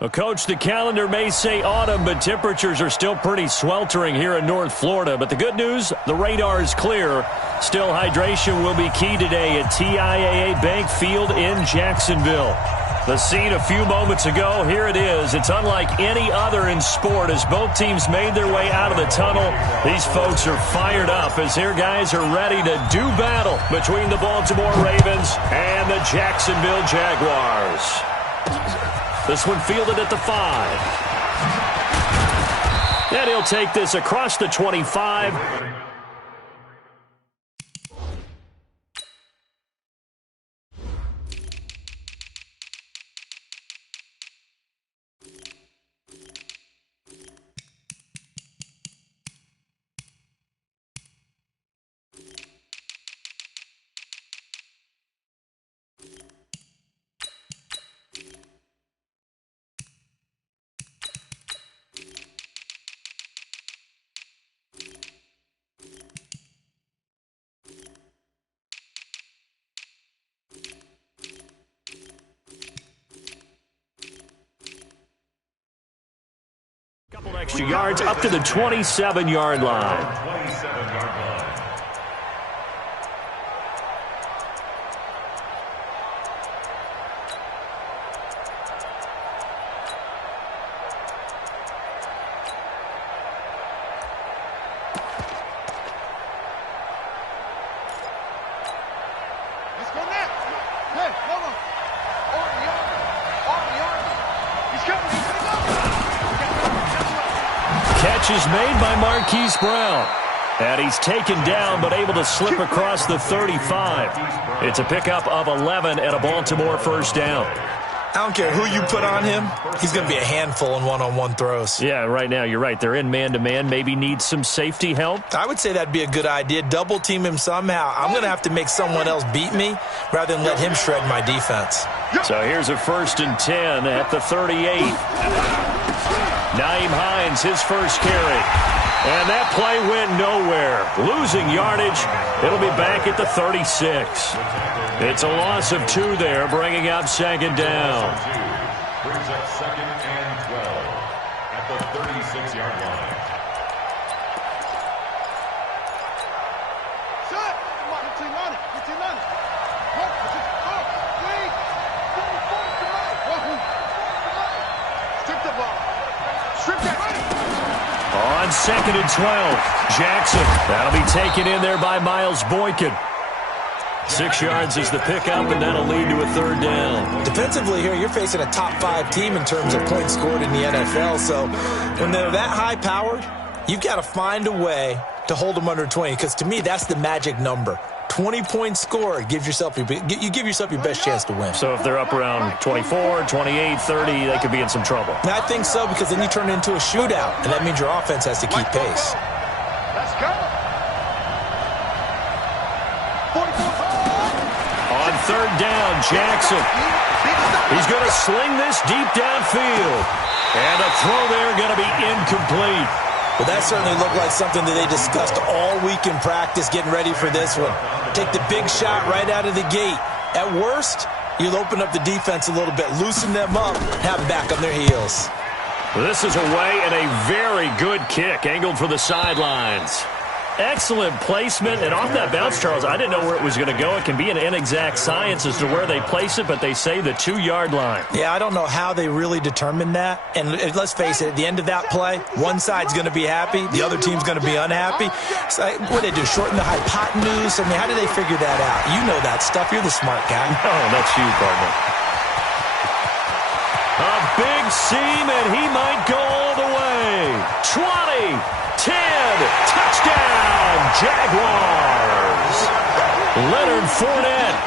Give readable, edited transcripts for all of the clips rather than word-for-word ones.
Well, Coach, the calendar may say autumn, but temperatures are still pretty sweltering here in North Florida. But the good news, the radar is clear. Still, hydration will be key today at TIAA Bank Field in Jacksonville. The scene a few moments ago, here it is. It's unlike any other in sport as both teams made their way out of the tunnel. These folks are fired up as their guys are ready to do battle between the Baltimore Ravens and the Jacksonville Jaguars. This one fielded at the 5. And he'll take this across the 25. Couple extra yards up to the 27-yard line. Catch is made by Marquise Brown. And he's taken down but able to slip across the 35. It's a pickup of 11 and a Baltimore first down. I don't care who you put on him. He's going to be a handful in one-on-one throws. Yeah, right now you're right. They're in man-to-man. Maybe need some safety help. I would say that'd be a good idea. Double team him somehow. I'm going to have to make someone else beat me rather than let him shred my defense. So here's a 1st and 10 at the 38. Nyheim Hines, his first carry. And that play went nowhere. Losing yardage. It'll be back at the 36. It's a loss of 2 there, bringing up 2nd down. Brings up 2nd and 12 at the 36-yard line. On 2nd and 12, Jackson. That'll be taken in there by Miles Boykin. 6 yards is the pickup, and that'll lead to a 3rd down. Defensively here, you're facing a top-5 team in terms of points scored in the NFL. So when they're that high-powered, you've got to find a way to hold them under 20, because to me, that's the magic number. 20 points scored, you give yourself your best chance to win. So if they're up around 24, 28, 30, they could be in some trouble. And I think so, because then you turn it into a shootout, and that means your offense has to keep pace. Let's go. On 3rd down, Jackson. He's going to sling this deep downfield. And a throw there going to be incomplete. Well, that certainly looked like something that they discussed all week in practice, getting ready for this one. Take the big shot right out of the gate. At worst, you'll open up the defense a little bit, loosen them up, have them back on their heels. This is away and a very good kick, angled for the sidelines. Excellent placement, and off that bounce, Charles, I didn't know where it was going to go. It can be an inexact science as to where they place it, but they say the 2-yard line. Yeah, I don't know how they really determined that. And let's face it, at the end of that play, one side's going to be happy, the other team's going to be unhappy. So, what did they do, shorten the hypotenuse? I mean, how did they figure that out? You know that stuff. You're the smart guy. Oh, that's you, partner. A big seam, and he might go all the way. 20, 10, touchdown, Jaguars. Leonard Fournette,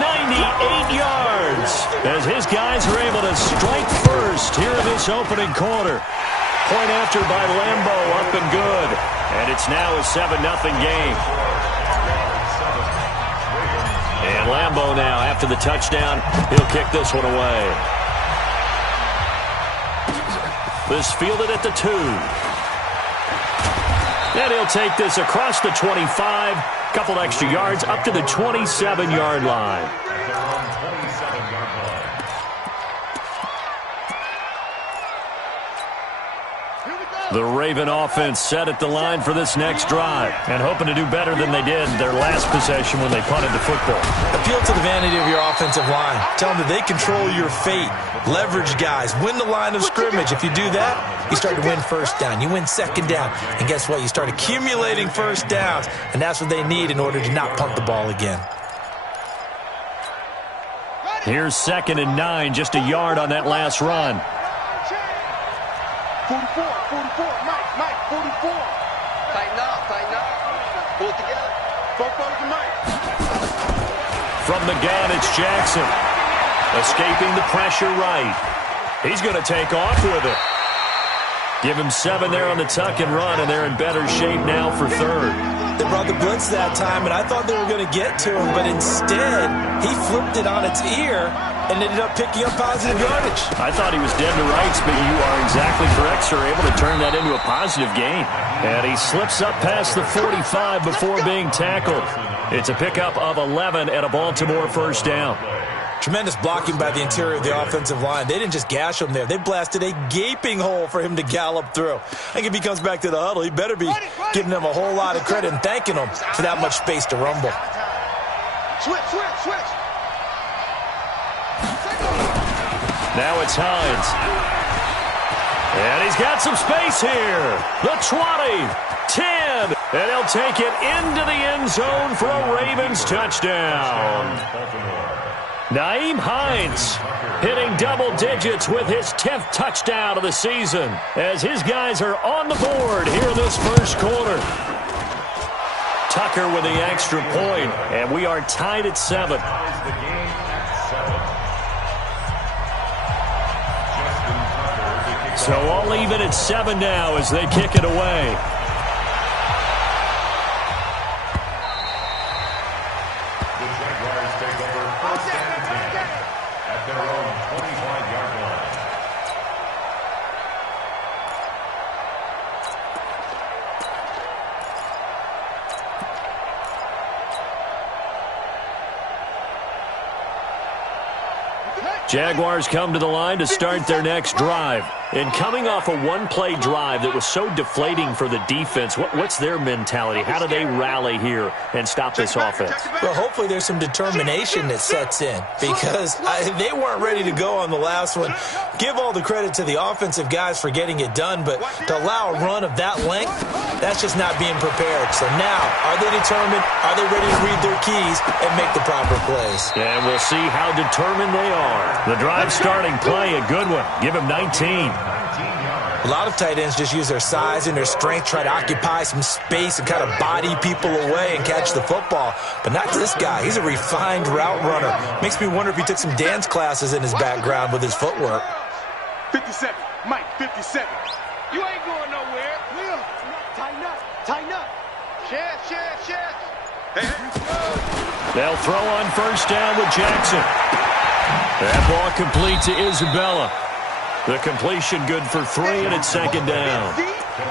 98 yards, as his guys are able to strike first here in this opening quarter. Point after by Lambo, up and good. And it's now a 7-0 game. And Lambo now, after the touchdown, he'll kick this one away. This fielded at the 2. And he'll take this across the 25. Couple extra yards up to the 27-yard line. The Raven offense set at the line for this next drive and hoping to do better than they did their last possession when they punted the football. Appeal to the vanity of your offensive line. Tell them that they control your fate. Leverage guys. Win the line of scrimmage. If you do that, you start to win first down. You win second down. And guess what? You start accumulating first downs. And that's what they need in order to not punt the ball again. Here's 2nd and 9, just a yard on that last run. 44, Mike, 44. Tighten up. Pull it together. 4 Mike. From the gun, it's Jackson. Escaping the pressure right. He's going to take off with it. Give him 7 there on the tuck and run, and they're in better shape now for 3rd. They brought the blitz that time, and I thought they were going to get to him, but instead, he flipped it on its ear and ended up picking up positive yardage. I thought he was dead to rights, but you are exactly correct, sir. Able to turn that into a positive gain. And he slips up past the 45 before being tackled. It's a pickup of 11 and a Baltimore first down. Tremendous blocking by the interior of the offensive line. They didn't just gash him there. They blasted a gaping hole for him to gallop through. I think if he comes back to the huddle, he better be giving them a whole lot of credit and thanking them for that much space to rumble. Switch. Now it's Hines. And he's got some space here. The 20, 10, and he'll take it into the end zone for a Ravens touchdown. Nyheim Hines hitting double digits with his 10th touchdown of the season as his guys are on the board here in this first quarter. Tucker with the extra point, and we are tied at 7. So all even at 7 now as they kick it away. The Jaguars take over 1st and 10 at their own 25-yard line. Jaguars come to the line to start their next drive. And coming off a one-play drive that was so deflating for the defense, what's their mentality? How do they rally here and stop this offense? Well, hopefully there's some determination that sets in because they weren't ready to go on the last one. Give all the credit to the offensive guys for getting it done, but to allow a run of that length, that's just not being prepared. So now, are they determined? Are they ready to read their keys and make the proper plays? And we'll see how determined they are. The drive starting play, a good one. Give him 19. A lot of tight ends just use their size and their strength, try to occupy some space and kind of body people away and catch the football. But not this guy. He's a refined route runner. Makes me wonder if he took some dance classes in his background with his footwork. 57, Mike, 57. You ain't going nowhere. Will, tighten up. Chest. Hey. They'll throw on first down with Jackson. That ball complete to Isabella. The completion good for 3, and it's 2nd down.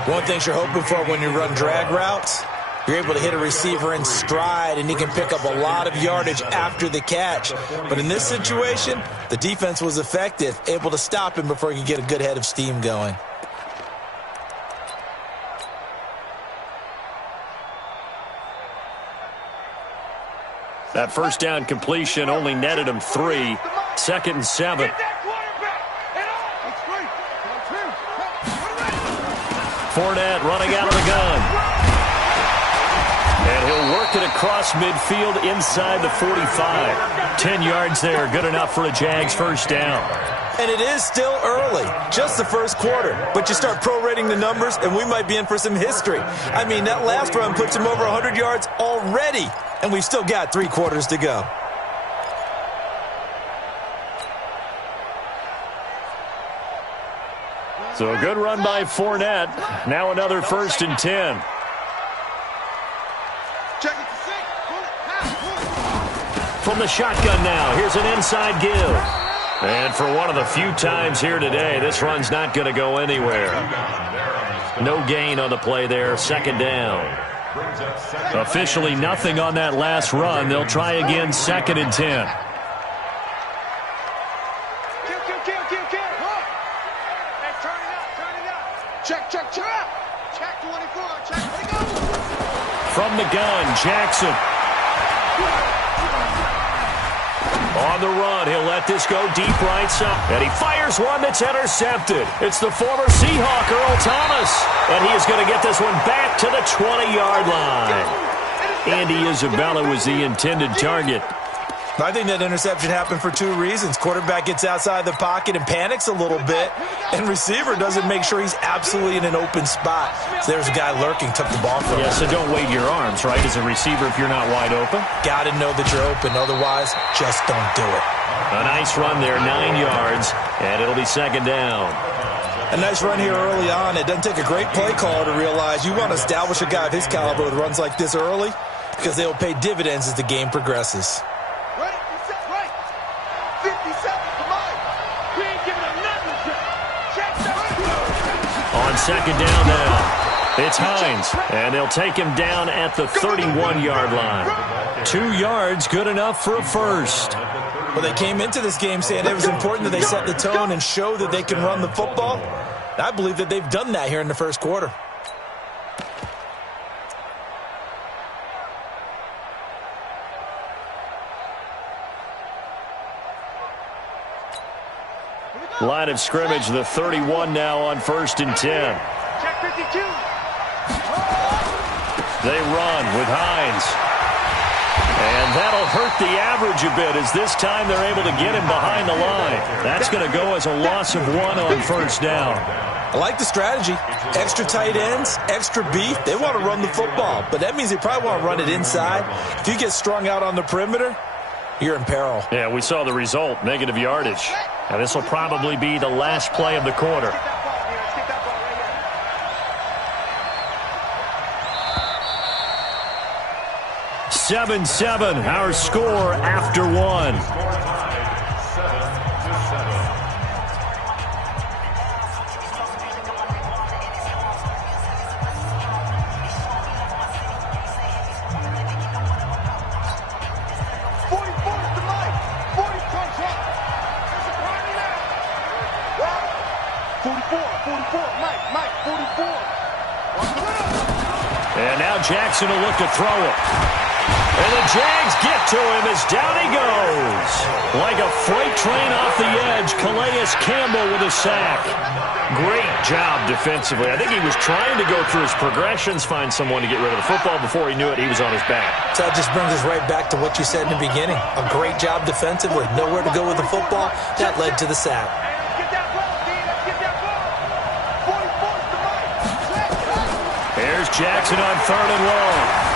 One thing you're hoping for when you run drag routes, you're able to hit a receiver in stride, and he can pick up a lot of yardage after the catch. But in this situation, the defense was effective, able to stop him before he could get a good head of steam going. That first down completion only netted him 3. 2nd and 7. Fournette running out of the gun. And he'll work it across midfield inside the 45. 10 yards there, good enough for a Jags first down. And it is still early, just the first quarter. But you start prorating the numbers, and we might be in for some history. I mean, that last run puts him over 100 yards already, and we've still got 3 quarters to go. So a good run by Fournette. Now another 1st and 10. From the shotgun now, here's an inside give. And for one of the few times here today, this run's not going to go anywhere. No gain on the play there, 2nd down. Officially nothing on that last run. They'll try again, 2nd and 10. Check. Check 24. Check. Let go. From the gun, Jackson. On the run, he'll let this go deep right side. And he fires one that's intercepted. It's the former Seahawk, Earl Thomas. And he is going to get this one back to the 20-yard line. Andy Isabella was the intended target. I think that interception happened for two reasons. Quarterback gets outside the pocket and panics a little bit, and receiver doesn't make sure he's absolutely in an open spot. So there's a guy lurking, took the ball from him. Yeah, so don't wave your arms, right, as a receiver if you're not wide open. Got to know that you're open. Otherwise, just don't do it. A nice run there, 9 yards, and it'll be second down. A nice run here early on. It doesn't take a great play caller to realize you want to establish a guy of his caliber with runs like this early because they will pay dividends as the game progresses. On second down now, it's Hines, and they'll take him down at the 31-yard line. 2 yards, good enough for a first. Well, they came into this game saying it was important that they set the tone and show that they can run the football. I believe that they've done that here in the first quarter. Line of scrimmage, the 31 now on 1st and 10. Check 52. They run with Hines. And that'll hurt the average a bit as this time they're able to get him behind the line. That's going to go as a loss of 1 on 1st down. I like the strategy. Extra tight ends, extra beef. They want to run the football, but that means they probably want to run it inside. If you get strung out on the perimeter, you're in peril. Yeah, we saw the result, negative yardage. Now, this will probably be the last play of the quarter. Seven, our score after 1. And now Jackson will look to throw it. And the Jags get to him as down he goes. Like a freight train off the edge, Calais Campbell with a sack. Great job defensively. I think he was trying to go through his progressions, find someone to get rid of the football. Before he knew it, he was on his back. So that just brings us right back to what you said in the beginning. A great job defensively. Nowhere to go with the football. That led to the sack. Here's Jackson on 3rd and long.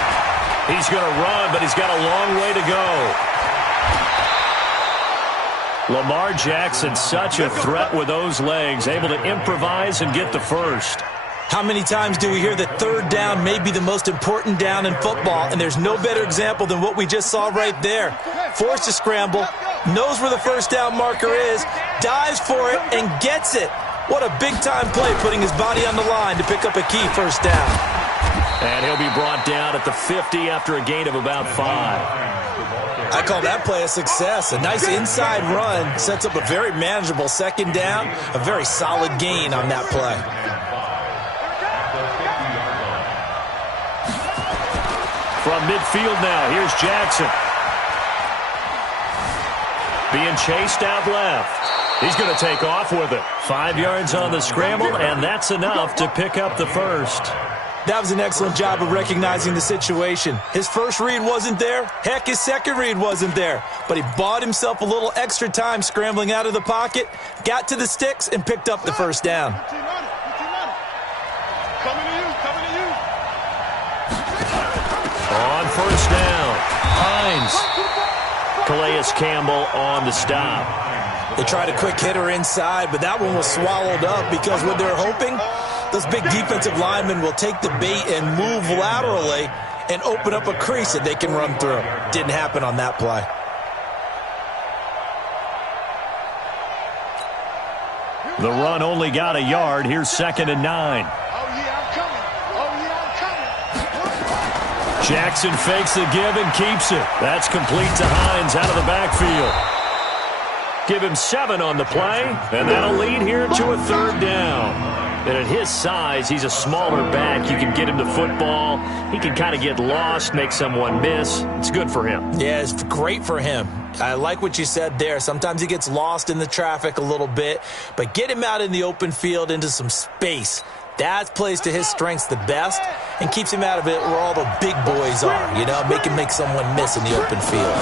He's going to run, but he's got a long way to go. Lamar Jackson, such a threat with those legs, able to improvise and get the first. How many times do we hear that 3rd down may be the most important down in football, and there's no better example than what we just saw right there. Forced to scramble, knows where the 1st down marker is, dives for it, and gets it. What a big-time play, putting his body on the line to pick up a key 1st down. And he'll be brought down at the 50 after a gain of about 5. I call that play a success. A nice inside run sets up a very manageable 2nd down, a very solid gain on that play. From midfield now, here's Jackson. Being chased out left. He's going to take off with it. 5 yards on the scramble, and that's enough to pick up the first. That was an excellent job of recognizing the situation. His first read wasn't there. Heck, his second read wasn't there. But he bought himself a little extra time scrambling out of the pocket, got to the sticks, and picked up the 1st down. On 1st down, Hines. Calais Campbell on the stop. They tried a quick hitter inside, but that one was swallowed up because what they're hoping, those big defensive linemen will take the bait and move laterally and open up a crease that they can run through. Didn't happen on that play. The run only got a yard. Here's 2nd and 9. Jackson fakes the give and keeps it. That's complete to Hines out of the backfield. Give him 7 on the play, and that'll lead here to a 3rd down. And at his size, he's a smaller back. You can get him to football. He can kind of get lost, make someone miss. It's good for him. Yeah, it's great for him. I like what you said there. Sometimes he gets lost in the traffic a little bit, but get him out in the open field into some space. That plays to his strengths the best and keeps him out of it where all the big boys are, you know, make someone miss in the open field.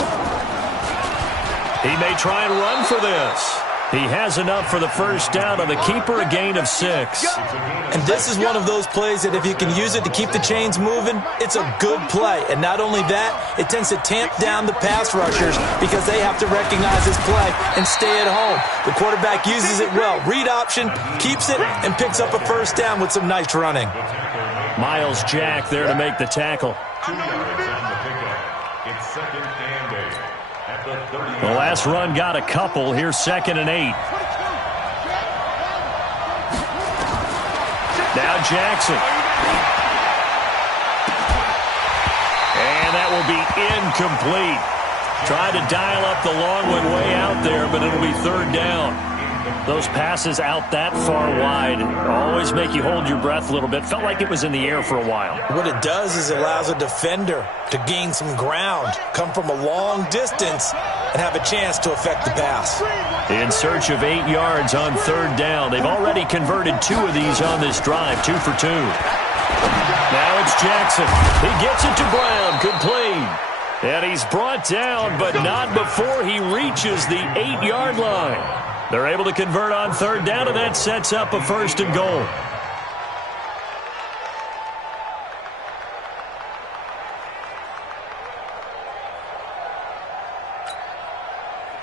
He may try and run for this. He has enough for the first down on the keeper, a gain of 6. And this is one of those plays that if you can use it to keep the chains moving, it's a good play. And not only that, it tends to tamp down the pass rushers because they have to recognize this play and stay at home. The quarterback uses it well. Read option, keeps it, and picks up a first down with some nice running. Miles Jack there to make the tackle. 2 yards on the pickup. It's 2nd and 8. The last run got a couple. Here's 2nd and 8. Now Jackson. And that will be incomplete. Tried to dial up the long one way out there, but it'll be 3rd down. Those passes out that far wide always make you hold your breath a little bit. Felt like it was in the air for a while. What it does is it allows a defender to gain some ground, come from a long distance, and have a chance to affect the pass. In search of 8 yards on 3rd down. They've already converted 2 of these on this drive, 2 for 2. Now it's Jackson. He gets it to Brown, complete. And he's brought down, but not before he reaches the 8-yard line. They're able to convert on 3rd down, and that sets up a 1st and goal.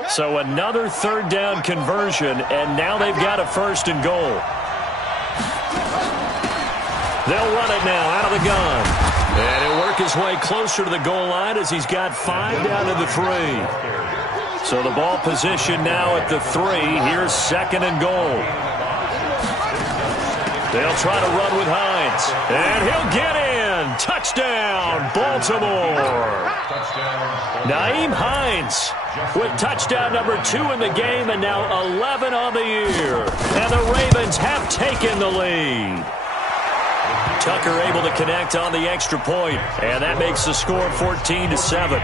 So another 3rd down conversion, and now they've got a 1st and goal. They'll run it now out of the gun. And he'll work his way closer to the goal line as he's got 5 down to the 3. So the ball position now at the 3. Here's 2nd and goal. They'll try to run with Hines. And he'll get in. Touchdown, Baltimore. Naeem Hines with touchdown number 2 in the game and now 11 on the year. And the Ravens have taken the lead. Tucker able to connect on the extra point, and that makes the score 14-7.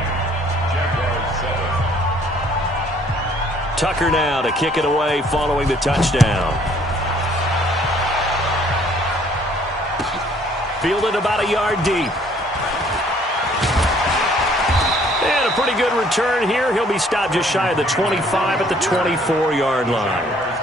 Tucker now to kick it away following the touchdown. Fielded about a yard deep. And a pretty good return here. He'll be stopped just shy of the 25 at the 24-yard line.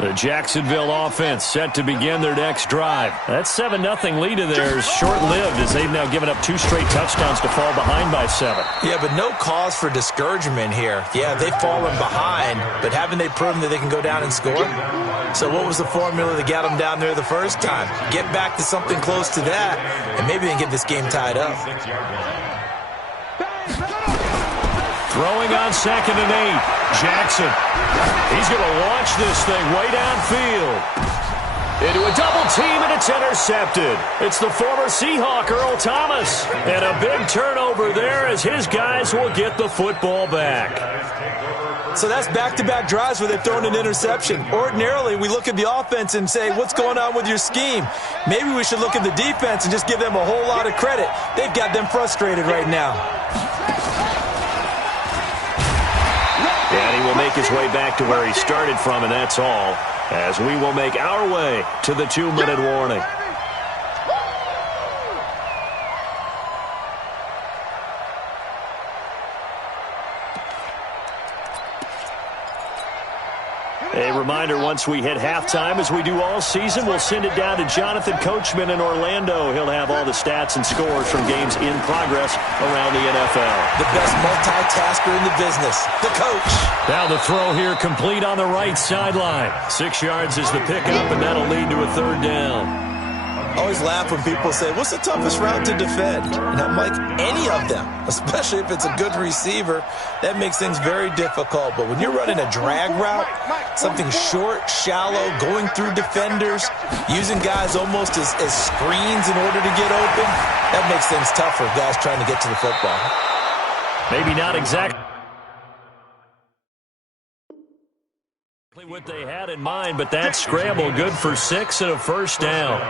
The Jacksonville offense set to begin their next drive. That 7-0 lead of theirs short-lived as they've now given up 2 straight touchdowns to fall behind by 7. Yeah, but no cause for discouragement here. Yeah, they've fallen behind, but haven't they proven that they can go down and score? So what was the formula that got them down there the first time? Get back to something close to that, and maybe they can get this game tied up. Throwing on 2nd and 8. Jackson. He's going to launch this thing way downfield. Into a double team, and it's intercepted. It's the former Seahawk, Earl Thomas. And a big turnover there as his guys will get the football back. So that's back-to-back drives where they've thrown an interception. Ordinarily, we look at the offense and say, what's going on with your scheme? Maybe we should look at the defense and just give them a whole lot of credit. They've got them frustrated right now. And he will make his way back to where he started from, and that's all, as we will make our way to the 2-minute warning. A reminder, once we hit halftime, as we do all season, we'll send it down to Jonathan Coachman in Orlando. He'll have all the stats and scores from games in progress around the NFL. The best multitasker in the business, the coach. Now the throw here complete on the right sideline. 6 yards is the pickup, and that'll lead to a 3rd down. I always laugh when people say, what's the toughest route to defend? And I'm like, any of them, especially if it's a good receiver. That makes things very difficult. But when you're running a drag route, something short, shallow, going through defenders, using guys almost as screens in order to get open, that makes things tougher, guys trying to get to the football. Maybe not exactly what they had in mind, but that scramble good for 6 and a first down.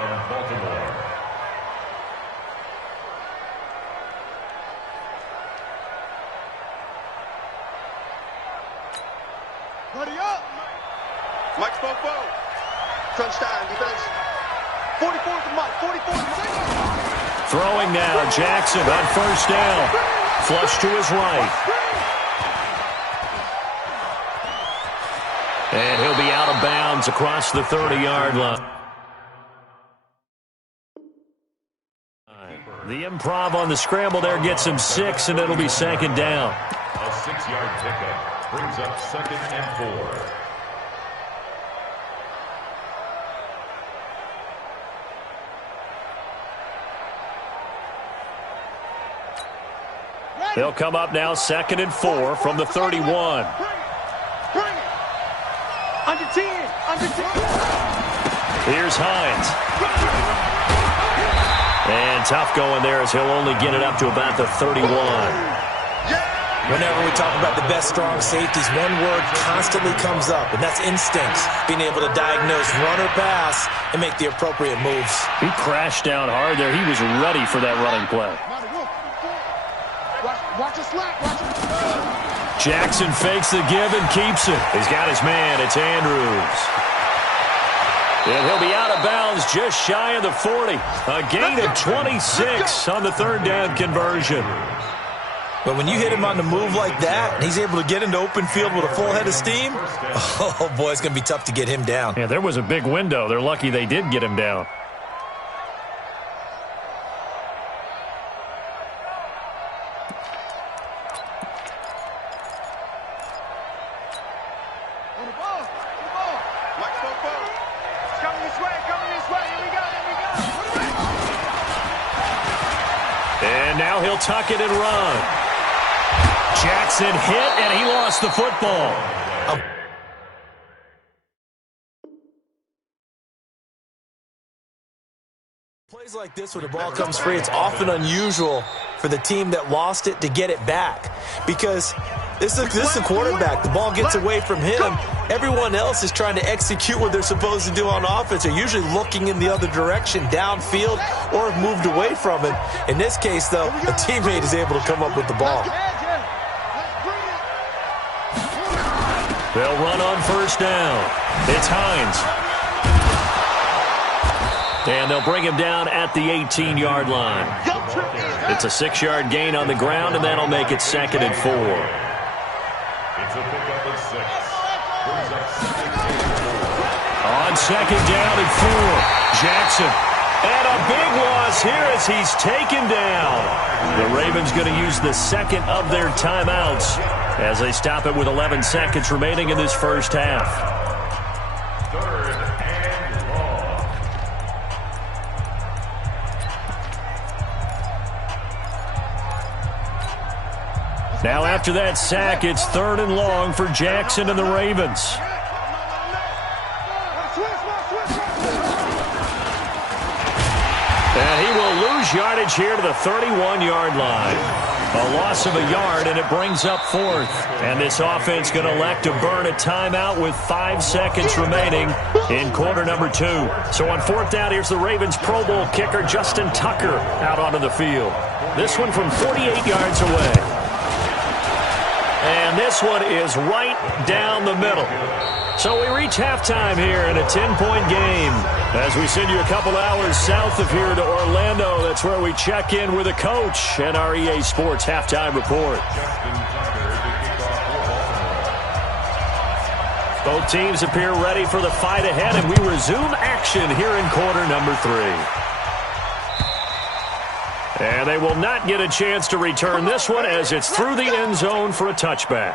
Ready up. Mike Spofo. Crunch time, defense. 44 to Mike, 44 to Mike. Throwing now, Jackson on first down. Flush to his right. And he'll be out of bounds across the 30-yard line. The improv on the scramble there gets him 6, and it'll be second down. A 6-yard pickup brings up 2nd and 4. They'll come up now 2nd and 4 from the 31. Under 10, under 10. Here's Hines. And tough going there as he'll only get it up to about the 31. Whenever we talk about the best strong safeties, one word constantly comes up, and that's instincts. Being able to diagnose run or pass and make the appropriate moves. He crashed down hard there. He was ready for that running play. Watch the slack, watch it. Jackson fakes the give and keeps it. He's got his man. It's Andrews. And he'll be out of bounds just shy of the 40. A gain of 26 on the 3rd down conversion. But when you hit him on the move like that, and he's able to get into open field with a full head of steam, oh, boy, it's going to be tough to get him down. Yeah, there was a big window. They're lucky they did get him down. Now he'll tuck it and run. Jackson hit, and he lost the football. Plays like this where the ball comes free, it's often unusual for the team that lost it to get it back. Because this is a quarterback. The ball gets away from him. Everyone else is trying to execute what they're supposed to do on offense. They're usually looking in the other direction, downfield, or have moved away from it. In this case, though, a teammate is able to come up with the ball. They'll run on first down. It's Hines. And they'll bring him down at the 18-yard line. It's a 6-yard gain on the ground, and that'll make it 2nd and 4. It's a pickup of 6. Brings up 2nd. On 2nd down and 4. Jackson. And a big loss here as he's taken down. The Ravens going to use the 2nd of their timeouts as they stop it with 11 seconds remaining in this first half. 3rd and long. Now after that sack, it's 3rd and long for Jackson and the Ravens. And he will lose yardage here to the 31-yard line. A loss of a yard, and it brings up 4th. And this offense going to elect to burn a timeout with 5 seconds remaining in quarter number 2. So on 4th down, here's the Ravens Pro Bowl kicker Justin Tucker out onto the field. This one from 48 yards away. And this one is right down the middle. So we reach halftime here in a 10-point game. As we send you a couple hours south of here to Orlando, that's where we check in with a coach and our EA Sports halftime report. Both teams appear ready for the fight ahead, and we resume action here in quarter number 3. And they will not get a chance to return this one as it's through the end zone for a touchback.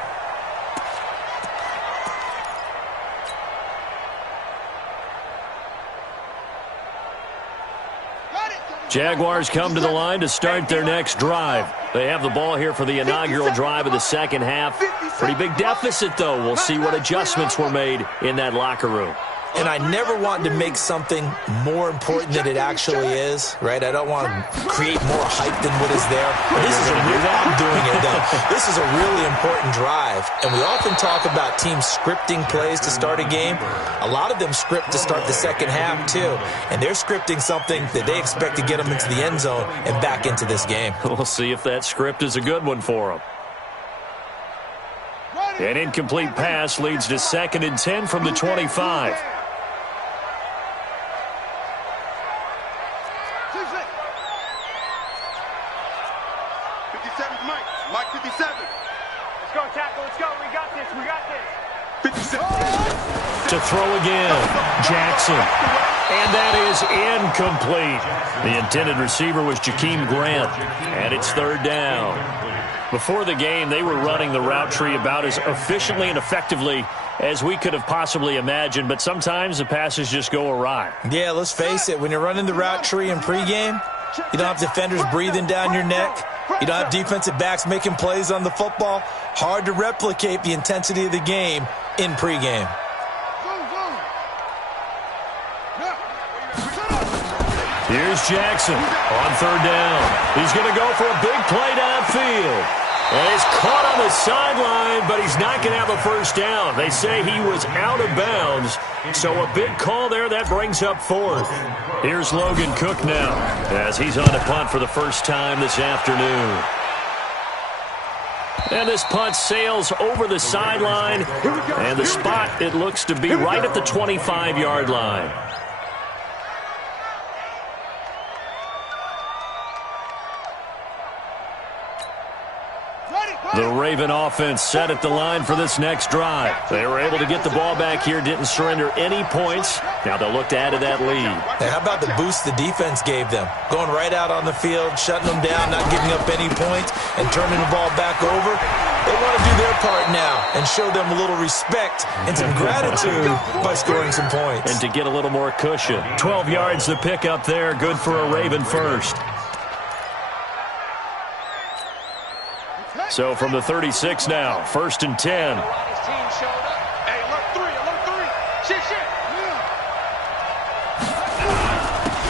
Jaguars come to the line to start their next drive. They have the ball here for the inaugural drive of the second half. Pretty big deficit, though. We'll see what adjustments were made in that locker room. And I never want to make something more important than it actually is, right? I don't want to create more hype than what is there. I'm doing it, though. This is a really important drive. And we often talk about teams scripting plays to start a game. A lot of them script to start the second half, too. And they're scripting something that they expect to get them into the end zone and back into this game. We'll see if that script is a good one for them. An incomplete pass leads to 2nd and 10 from the 25. Mike 57. Let's go, tackle. Let's go. We got this. We got this. 57. To throw again, Jackson. And that is incomplete. The intended receiver was Jakeem Grant. And it's 3rd down. Before the game, they were running the route tree about as efficiently and effectively as we could have possibly imagined. But sometimes the passes just go awry. Yeah, let's face it. When you're running the route tree in pregame, you don't have defenders breathing down your neck. You don't have defensive backs making plays on the football. Hard to replicate the intensity of the game in pregame. Here's Jackson on 3rd down. He's going to go for a big play downfield. And he's caught on the sideline, but he's not going to have a first down. They say he was out of bounds. So a big call there. That brings up 4th. Here's Logan Cook now as he's on a punt for the first time this afternoon. And this punt sails over the sideline. And the spot, it looks to be right at the 25-yard line. The Raven offense set at the line for this next drive. They were able to get the ball back here, didn't surrender any points. Now they'll look to add to that lead. Hey, how about the boost the defense gave them? Going right out on the field, shutting them down, not giving up any points, and turning the ball back over. They want to do their part now and show them a little respect and some gratitude by scoring some points. And to get a little more cushion. 12 yards to pick up there, good for a Raven first. So from the 36 now, 1st and 10. Hey, alert 3, alert 3. Shit.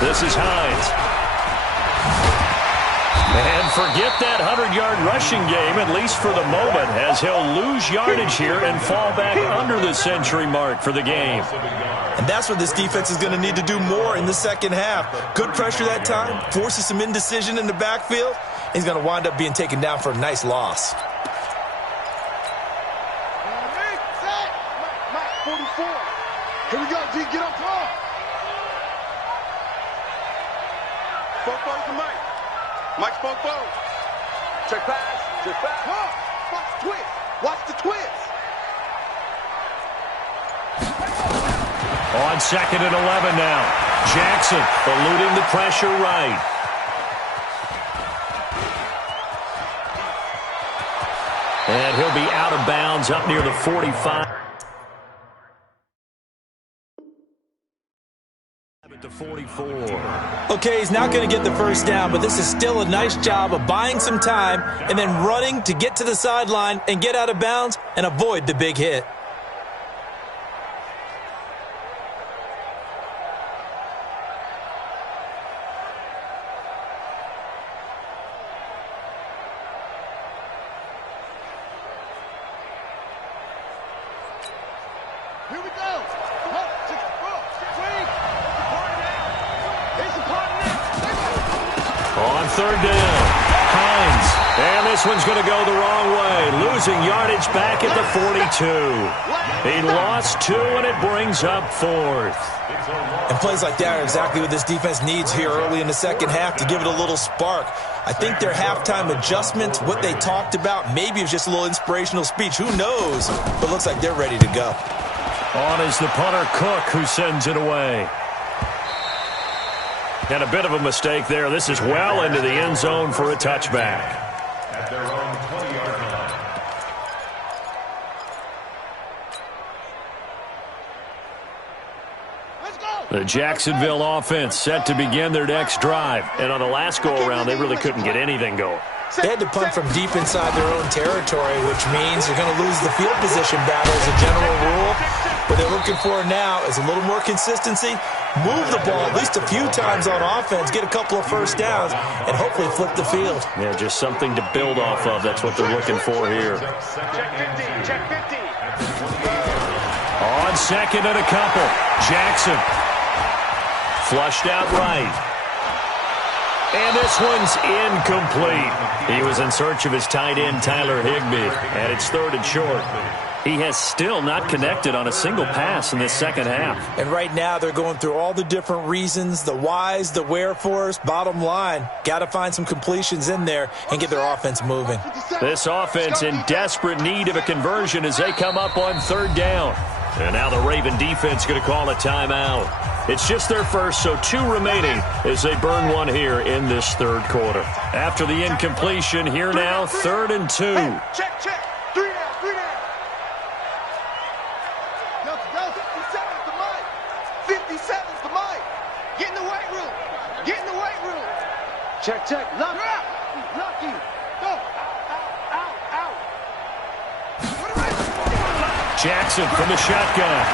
This is Hines. And forget that 100-yard rushing game, at least for the moment, as he'll lose yardage here and fall back under the century mark for the game. And that's what this defense is going to need to do more in the second half. Good pressure that time, forces some indecision in the backfield. He's going to wind up being taken down for a nice loss. Mike 44. Here we go, D. Get up top. Spoke to Mike. Mike spoke. Check pass. Watch the twist. Watch the twist. On 2nd and 11 now. Jackson eluding the pressure right. And he'll be out of bounds up near the 45. To 44. Okay, he's not going to get the first down, but this is still a nice job of buying some time and then running to get to the sideline and get out of bounds and avoid the big hit. Here we go. On 3rd down, Hines. And this one's going to go the wrong way. Losing yardage back at the 42. He lost 2, and it brings up 4th. And plays like that are exactly what this defense needs here early in the second half to give it a little spark. I think their halftime adjustment, what they talked about, maybe it was just a little inspirational speech. Who knows? But it looks like they're ready to go. On is the punter, Cook, who sends it away. And a bit of a mistake there. This is well into the end zone for a touchback. At their own 20-yard line. The Jacksonville offense set to begin their next drive. And on the last go-around, they really couldn't get anything going. They had to punt from deep inside their own territory, which means they're going to lose the field position battle as a general rule. What they're looking for now is a little more consistency, move the ball at least a few times on offense, get a couple of first downs, and hopefully flip the field. Yeah, just something to build off of. That's what they're looking for here. Check 50. On second and a couple, Jackson. Flushed out right. And this one's incomplete. He was in search of his tight end, Tyler Higbee, and it's third and short. He has still not connected on a single pass in this second half. And right now they're going through all the different reasons, the whys, the wherefores. Bottom line, got to find some completions in there and get their offense moving. This offense in desperate need of a conversion as they come up on third down. And now the Raven defense going to call a timeout. It's just their first, so 2 remaining as they burn one here in this third quarter. After the incompletion, here now, 3rd and 2. Hey, check. 3 down. Go. 57's the mic. 57's the mic. Get in the weight room. Check. Lucky. Go. Out. Jackson from the shotgun.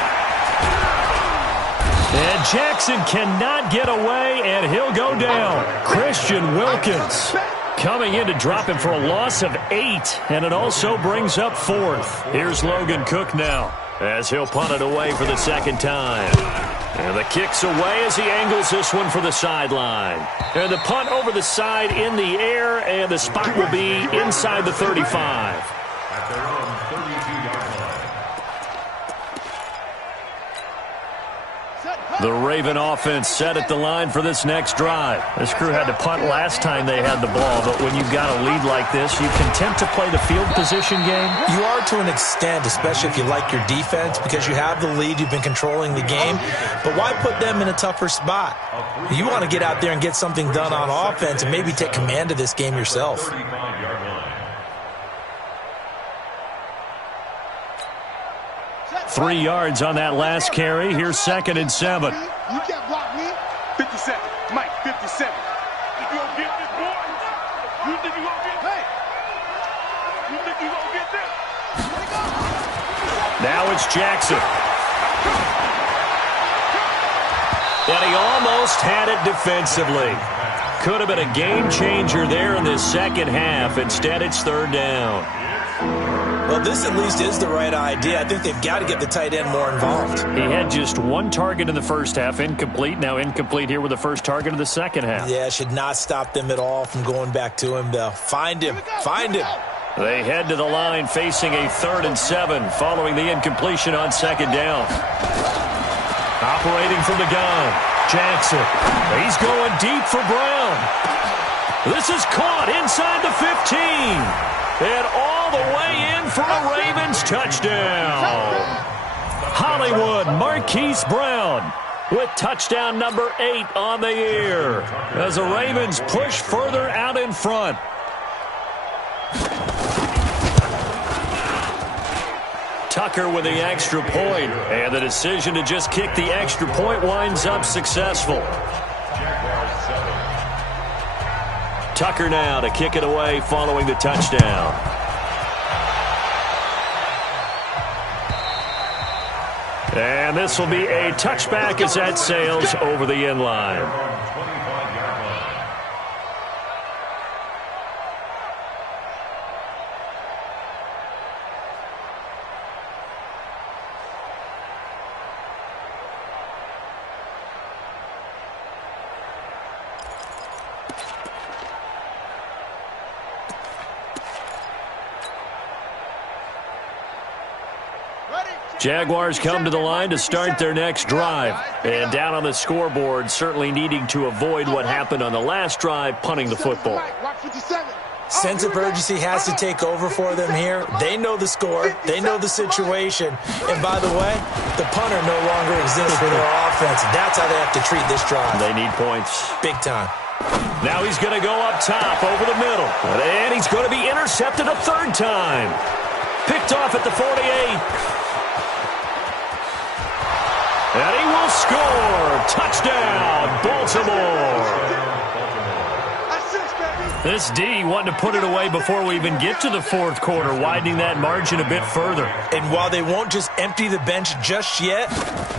And Jackson cannot get away, and he'll go down. Christian Wilkins coming in to drop him for a loss of 8, and it also brings up 4th. Here's Logan Cook now as he'll punt it away for the second time. And the kick's away as he angles this one for the sideline. And the punt over the side in the air, and the spot will be inside the 35. At their own 32-yard line. The Raven offense set at the line for this next drive. This crew had to punt last time they had the ball, but when you've got a lead like this, you content to play the field position game? You are to an extent, especially if you like your defense, because you have the lead, you've been controlling the game. But why put them in a tougher spot? You want to get out there and get something done on offense and maybe take command of this game yourself. 35-yard line. 3 yards on that last carry. Here's 2nd and 7. You can't block me. 57. Mike, 57. You gonna get this, boy? You think you gonna get this? You think you gonna get this? Now it's Jackson. And he almost had it defensively. Could have been a game changer there in this second half. Instead, it's 3rd down. Well, this at least is the right idea. I think they've got to get the tight end more involved. He had just 1 target in the first half, incomplete. Now incomplete here with the first target of the second half. Yeah, should not stop them at all from going back to him, though. Find him. They head to the line facing a 3rd and 7 following the incompletion on 2nd down. Operating from the gun, Jackson. He's going deep for Brown. This is caught inside the 15. And all the way in for a Ravens touchdown. Hollywood Marquise Brown with touchdown number 8 on the year as the Ravens push further out in front. Tucker with the extra point, and the decision to just kick the extra point winds up successful. Tucker now to kick it away following the touchdown. And this will be a touchback as that sails over the end line. Jaguars come to the line to start their next drive. And down on the scoreboard, certainly needing to avoid what happened on the last drive, punting the football. Sense of urgency has to take over for them here. They know the score. They know the situation. And by the way, the punter no longer exists for their offense. That's how they have to treat this drive. They need points. Big time. Now he's going to go up top over the middle. And he's going to be intercepted a 3rd time. Picked off at the 48. And he will will score. Touchdown, Baltimore. This D wanting to put it away before we even get to the fourth quarter, widening that margin a bit further. And while they won't just empty the bench just yet,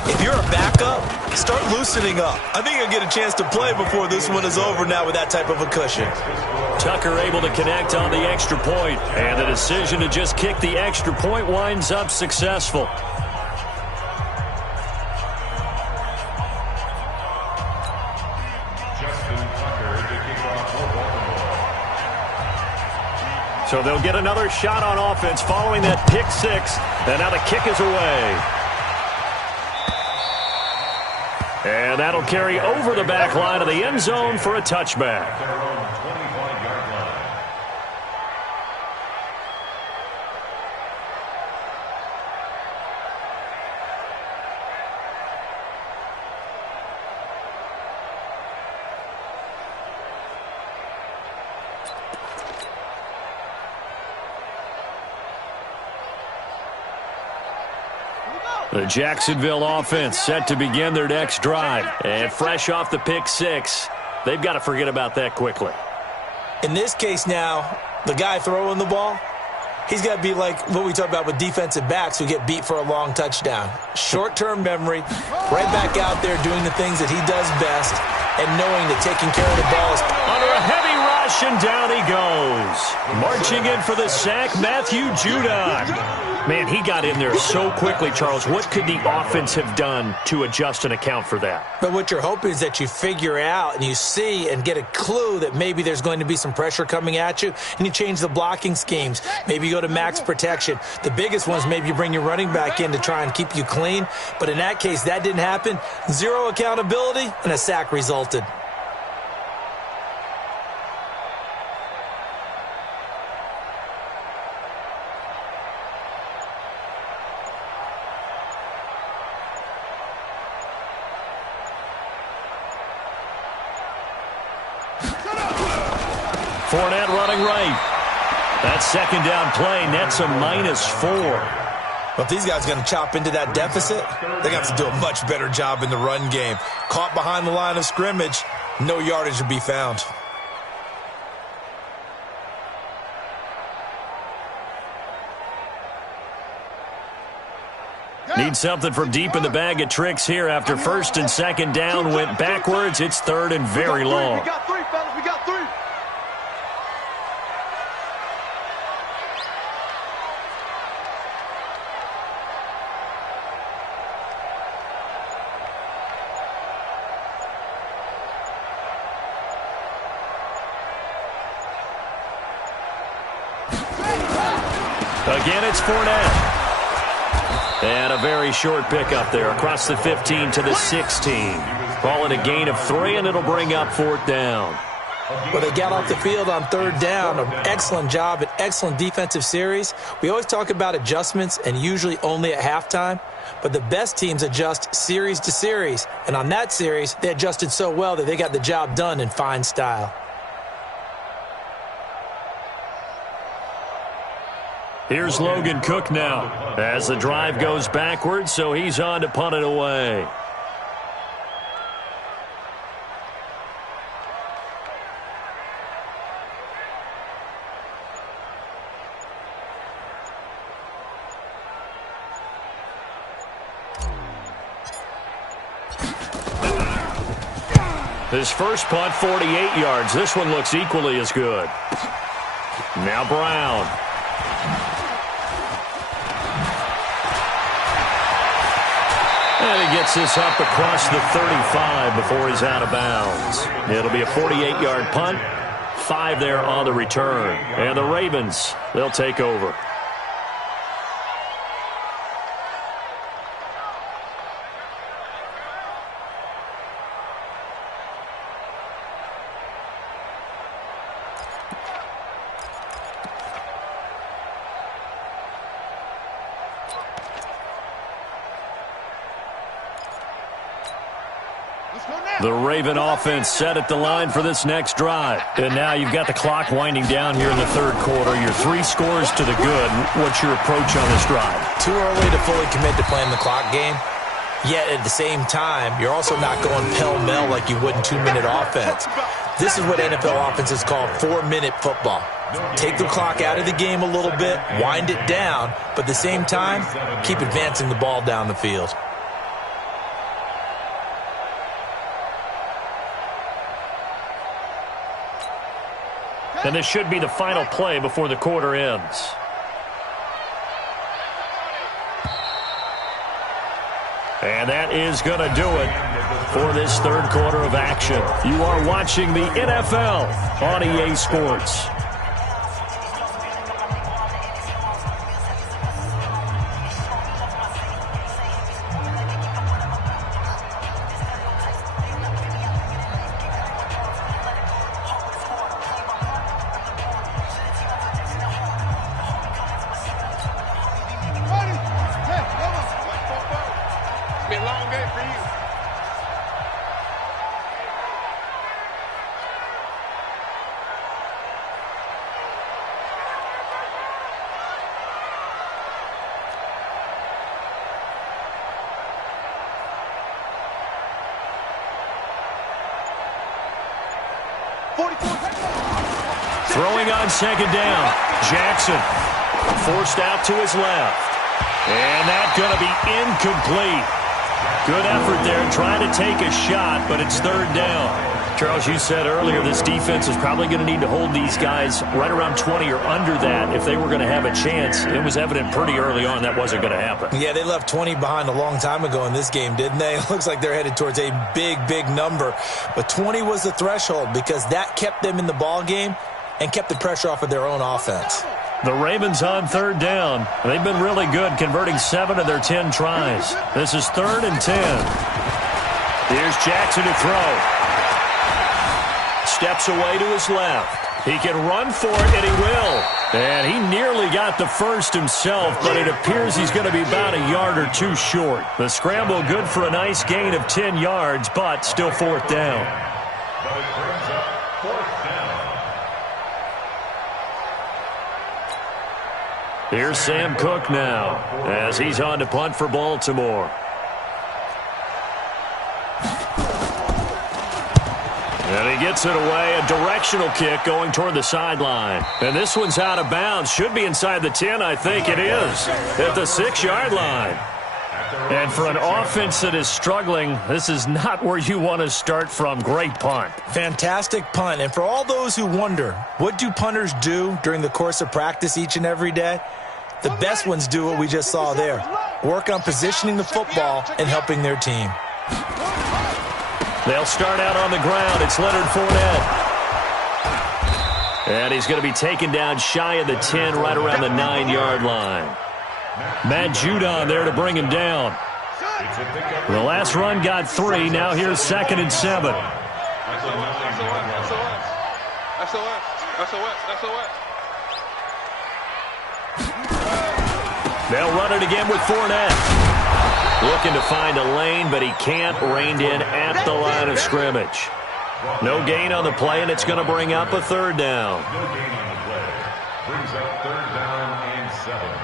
if you're a backup, start loosening up. I think you'll get a chance to play before this one is over now with that type of a cushion. Tucker able to connect on the extra point, and the decision to just kick the extra point winds up successful. So they'll get another shot on offense following that pick six. And now the kick is away. And that'll carry over the back line of the end zone for a touchback. The Jacksonville offense set to begin their next drive. And fresh off the pick six, they've got to forget about that quickly. In this case now, the guy throwing the ball, he's got to be like what we talk about with defensive backs who get beat for a long touchdown. Short-term memory, right back out there doing the things that he does best and knowing that taking care of the ball is under a heavy rush, and down he goes. Marching in for the sack, Matthew Judon. Man, he got in there so quickly, Charles. What could the offense have done to adjust and account for that? But what you're hoping is that you figure out and you see and get a clue that maybe there's going to be some pressure coming at you, and you change the blocking schemes. Maybe you go to max protection. The biggest ones, maybe you bring your running back in to try and keep you clean. But in that case, that didn't happen. Zero accountability, and a sack resulted. Fournette running right. That second down play nets a -4. But if these guys are going to chop into that deficit, they're going to have to do a much better job in the run game. Caught behind the line of scrimmage, no yardage to be found. Need something from deep in the bag of tricks here after first and second down went backwards. It's third and very long. We got three, fellas. We got three. Again, it's Fournette. And a very short pickup there across the 15 to the 16. Call it a gain of 3, and it'll bring up fourth down. Well, they got off the field on third down. An excellent job, an excellent defensive series. We always talk about adjustments and usually only at halftime. But the best teams adjust series to series. And on that series, they adjusted so well that they got the job done in fine style. Here's Logan Cook now as the drive goes backwards, so he's on to punt it away. His first punt, 48 yards. This one looks equally as good. Now Brown. And he gets this up across the 35 before he's out of bounds. It'll be a 48-yard punt, 5 there on the return. And the Ravens, they'll take over. The Raven offense set at the line for this next drive. And now you've got the clock winding down here in the third quarter. Your 3 scores to the good. What's your approach on this drive? Too early to fully commit to playing the clock game. Yet at the same time, you're also not going pell-mell like you would in 2-minute offense. This is what NFL offenses call 4-minute football. Take the clock out of the game a little bit, wind it down, but at the same time, keep advancing the ball down the field. And this should be the final play before the quarter ends. And that is going to do it for this third quarter of action. You are watching the NFL on EA Sports. Throwing on second down. Jackson forced out to his left. And that's going to be incomplete. Good effort there trying to take a shot, but it's third down. Charles, you said earlier this defense is probably going to need to hold these guys right around 20 or under that if they were going to have a chance. It was evident pretty early on that wasn't going to happen. Yeah, they left 20 behind a long time ago in this game, didn't they? It looks like they're headed towards a big, big number. But 20 was the threshold because that kept them in the ball game and kept the pressure off of their own offense. The Ravens on third down. They've been really good, converting 7 of their 10 tries. This is 3rd and 10. Here's Jackson to throw. Steps away to his left. He can run for it, and he will. And he nearly got the first himself, but it appears he's going to be about a yard or two short. The scramble good for a nice gain of 10 yards, but still 4th down. But it brings up 4th down. Here's Sam Cook now as he's on to punt for Baltimore. And he gets it away, a directional kick going toward the sideline. And this one's out of bounds. Should be inside the 10, I think it is, at the 6-yard line. And for an offense that is struggling, this is not where you want to start from. Great punt. Fantastic punt. And for all those who wonder, what do punters do during the course of practice each and every day? The best ones do what we just saw there. Work on positioning the football and helping their team. They'll start out on the ground. It's Leonard Fournette. And he's going to be taken down shy of the 10, right around the 9-yard line. Matt Judon there to bring him down. The last run got 3. Now here's 2nd and 7. They'll run it again with Fournette. Looking to find a lane, but he can't. Reined in at the line of scrimmage. No gain on the play, and it's going to bring up a 3rd down. No gain on the play. Brings up 3rd down and 7.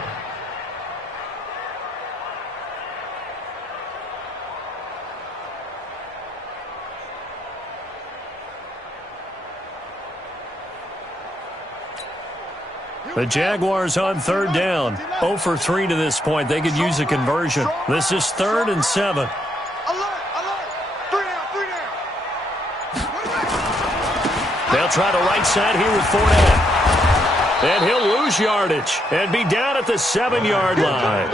The Jaguars on 3rd down. 0 for 3 to this point. They could use a conversion. This is 3rd and 7. They'll try the right side here with Fournette. And he'll lose yardage and be down at the 7-yard line.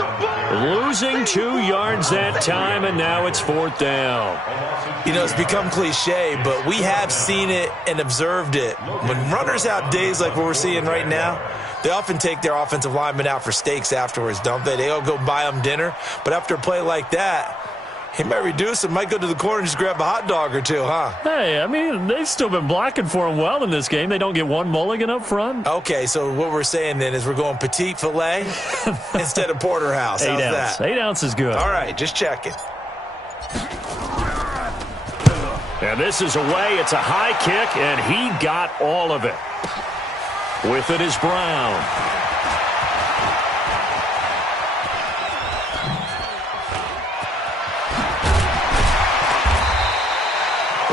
Losing 2 yards that time, and now it's 4th down. You know, it's become cliche, but we have seen it and observed it. When runners have days like what we're seeing right now, they often take their offensive linemen out for steaks afterwards, don't they? They all go buy them dinner. But after a play like that, he might reduce it, might go to the corner and just grab a hot dog or two, huh? Hey, I mean, they've still been blocking for him well in this game. They don't get one mulligan up front. Okay, so what we're saying then is we're going petite filet instead of porterhouse. How's 8 ounce. that? 8 ounce is good. All right, just checking. And this is away. It's a high kick, and he got all of it. With it is Brown.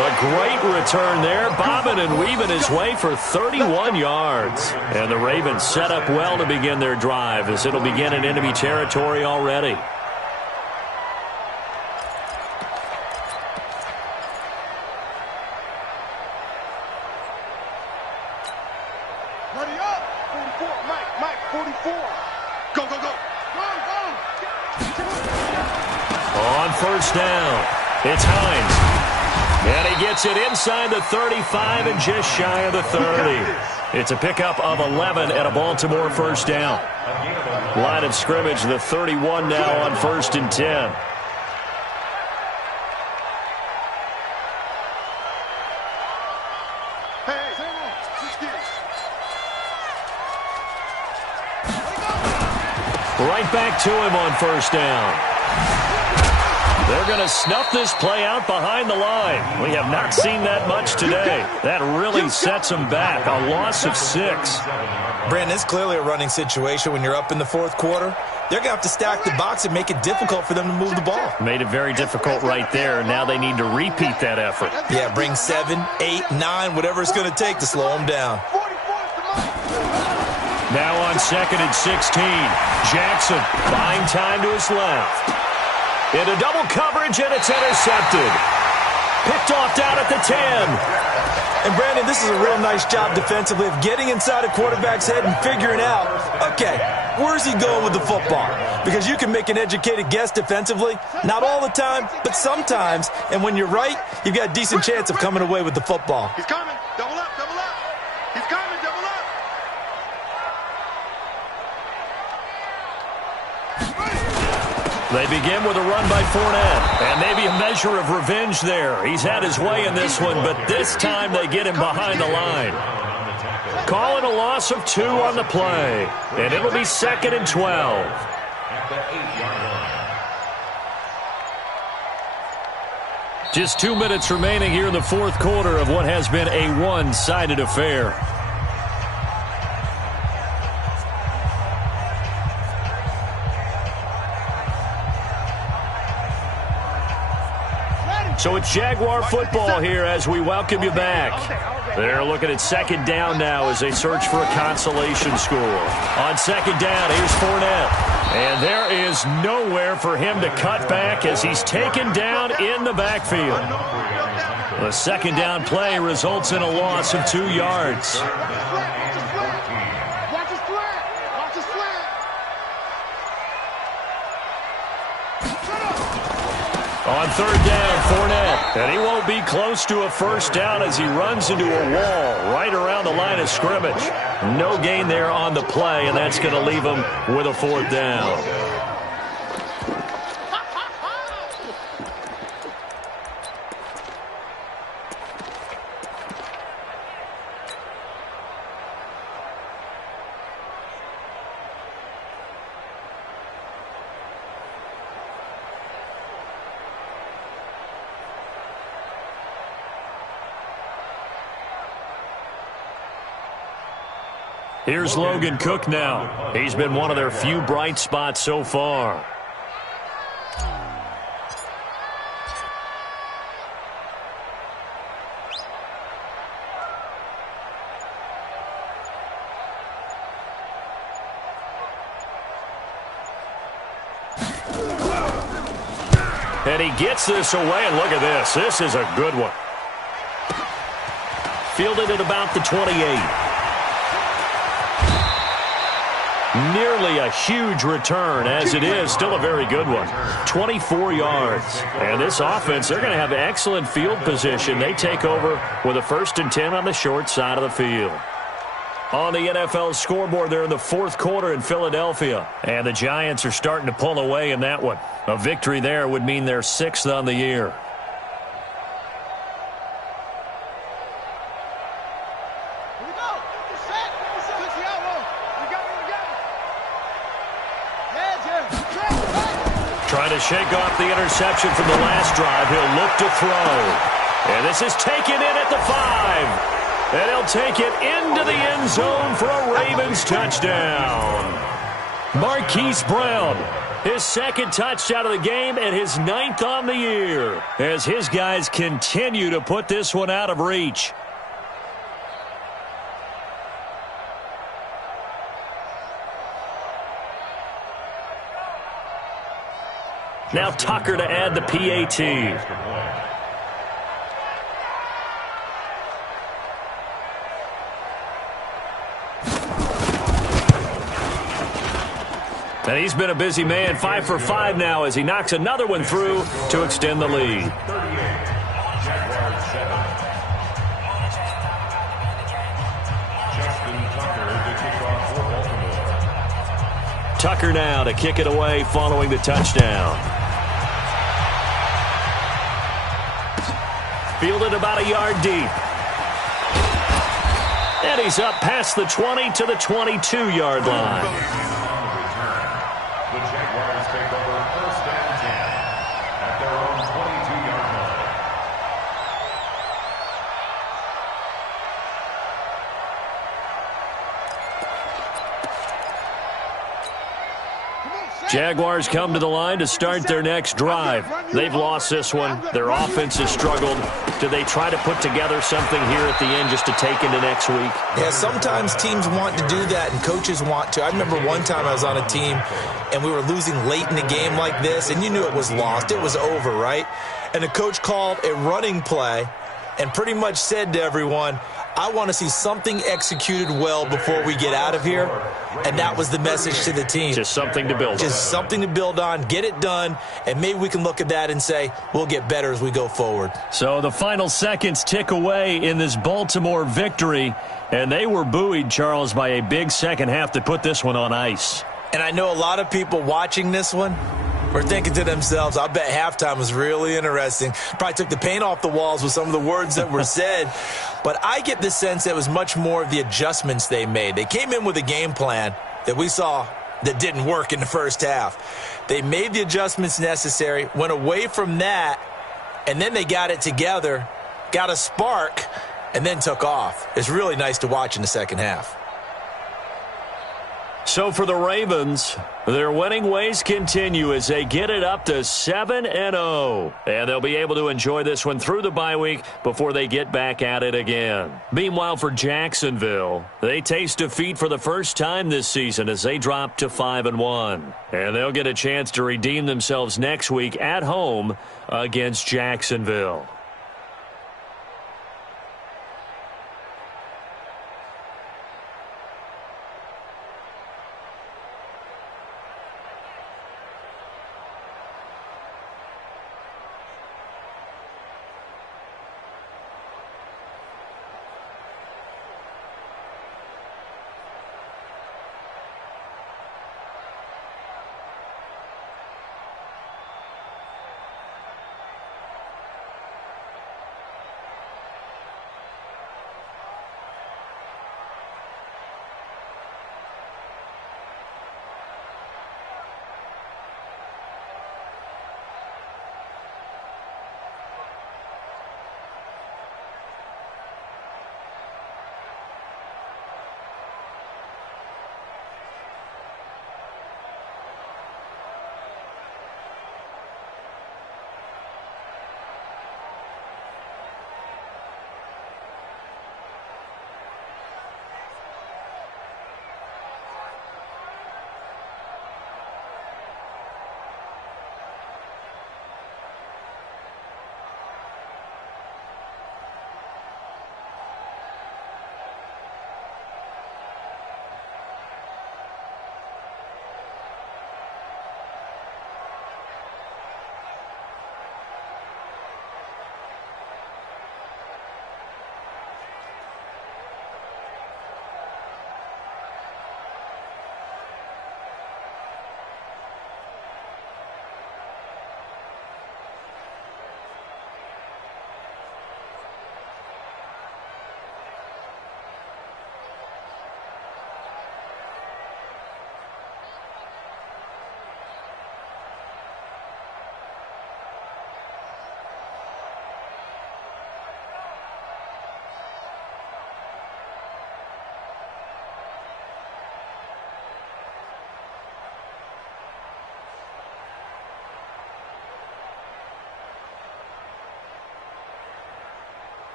A great return there, bobbing and weaving his way for 31 yards. And the Ravens set up well to begin their drive as it'll begin in enemy territory already. Ready up. 44. Mike, 44. Go, go, go. On first down, it's Hines. And he gets it inside the 35 and just shy of the 30. It's a pickup of 11 and a Baltimore first down. Line of scrimmage, the 31 now on 1st and 10. Right back to him on first down. They're going to snuff this play out behind the line. We have not seen that much today. That really sets them back. A loss of 6. Brandon, it's clearly a running situation when you're up in the fourth quarter. They're going to have to stack the box and make it difficult for them to move the ball. Made it very difficult right there. Now they need to repeat that effort. Yeah, bring 7, 8, 9, whatever it's going to take to slow them down. Now on 2nd and 16. Jackson buying time to his left. Into double coverage, and it's intercepted. Picked off down at the 10. And, Brandon, this is a real nice job defensively of getting inside a quarterback's head and figuring out, okay, where's he going with the football? Because you can make an educated guess defensively. Not all the time, but sometimes. And when you're right, you've got a decent chance of coming away with the football. He's coming. Double up, double up. He's coming, double up. They begin with a run by Fournette, and maybe a measure of revenge there. He's had his way in this one, but this time they get him behind the line. Calling a loss of 2 on the play, and it'll be 2nd and 12. Just 2 minutes remaining here in the fourth quarter of what has been a one-sided affair. So it's Jaguar football here as we welcome you back. They're looking at 2nd down now as they search for a consolation score. On 2nd down, here's Fournette. And there is nowhere for him to cut back as he's taken down in the backfield. The 2nd down play results in a loss of 2 yards. On 3rd down, Fournette. And he won't be close to a first down as he runs into a wall right around the line of scrimmage. No gain there on the play, and that's going to leave him with a 4th down. Here's Logan Cook now. He's been one of their few bright spots so far. And he gets this away, and look at this. This is a good one. Fielded at about the 28. Nearly a huge return, as it is still a very good one. 24 yards. And this offense, they're going to have excellent field position. They take over with a 1st and 10 on the short side of the field. On the NFL scoreboard, they're in the fourth quarter in Philadelphia. And the Giants are starting to pull away in that one. A victory there would mean they're 6th on the year. Trying to shake off the interception from the last drive. He'll look to throw. And this is taken in at the 5. And he'll take it into the end zone for a Ravens touchdown. Marquise Brown, his second touchdown of the game and his 9th on the year, as his guys continue to put this one out of reach. Now Tucker to add the PAT. And he's been a busy man, 5 for 5 now as he knocks another one through to extend the lead. Tucker now to kick it away following the touchdown. Fielded about a yard deep. And he's up past the 20 to the 22-yard line. The Jaguars take over 1st and 10 at their own 22-yard line. Jaguars come to the line to start their next drive. They've lost this one. Their offense has struggled. Do they try to put together something here at the end just to take into next week? Yeah, sometimes teams want to do that and coaches want to. I remember one time I was on a team and we were losing late in the game like this, and you knew it was lost. It was over, right? And the coach called a running play and pretty much said to everyone, I want to see something executed well before we get out of here. And that was the message to the team. Just something to build on. Just something to build on, get it done, and maybe we can look at that and say, we'll get better as we go forward. So the final seconds tick away in this Baltimore victory, and they were buoyed, Charles, by a big second half that put this one on ice. And I know a lot of people watching this one were thinking to themselves, I bet halftime was really interesting. Probably took the paint off the walls with some of the words that were said. But I get the sense that it was much more of the adjustments they made. They came in with a game plan that we saw that didn't work in the first half. They made the adjustments necessary, went away from that, and then they got it together, got a spark, and then took off. It's really nice to watch in the second half. So for the Ravens, their winning ways continue as they get it up to 7-0. And they'll be able to enjoy this one through the bye week before they get back at it again. Meanwhile, for Jacksonville, they taste defeat for the first time this season as they drop to 5-1. And they'll get a chance to redeem themselves next week at home against Jacksonville.